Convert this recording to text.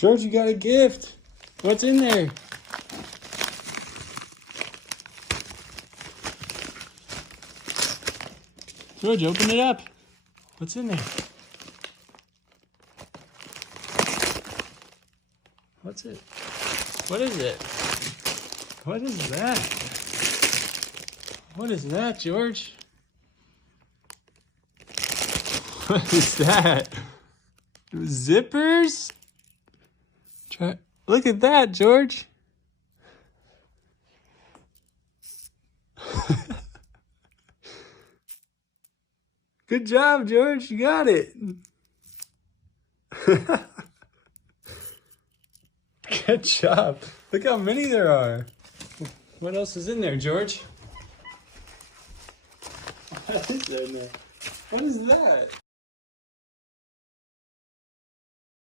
George, you got a gift. What's in there? George, open it up. What's in there? What's it? What is it? What is that? What is that, George? What is that? Zippers? Look at that, George. Good job, George. You got it. Good job. Look how many there are. What else is in there, George? What is in there? What is that?